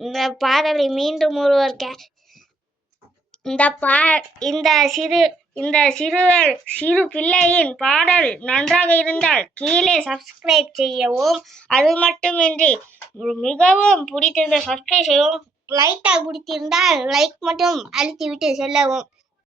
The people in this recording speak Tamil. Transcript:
இந்த பாடலை மீண்டும் ஒருவர் இந்த சிறு பிள்ளையின் பாடல் நன்றாக இருந்தால் கீழே சப்ஸ்கிரைப் செய்யவும். அது மட்டுமின்றி மிகவும் பிடித்திருந்த சப்ஸ்கிரைப் செய்யவும். லைட்டாக பிடித்திருந்தால் லைக் மட்டும் அழுத்திவிட்டு செல்லவும்.